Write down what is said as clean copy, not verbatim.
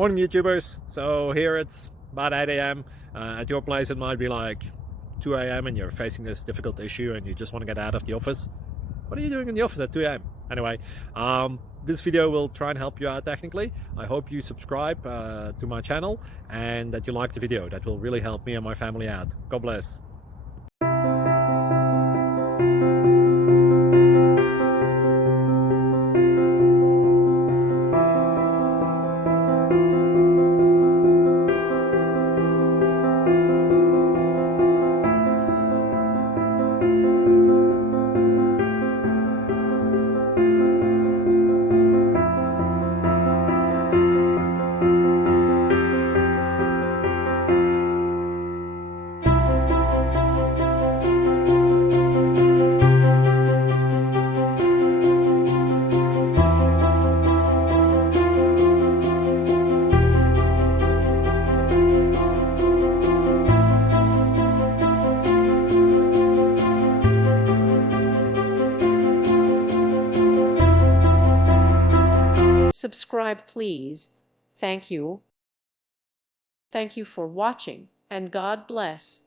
Morning YouTubers. So here it's about 8 a.m. At your place it might be like 2 a.m. and you're facing this difficult issue and you just want to get out of the office. What are you doing in the office at 2 a.m.? Anyway, this video will try and help you out technically. I hope you subscribe to my channel and that you like the video. That will really help me and my family out. God bless. Subscribe, please. Thank you. Thank you for watching, and God bless.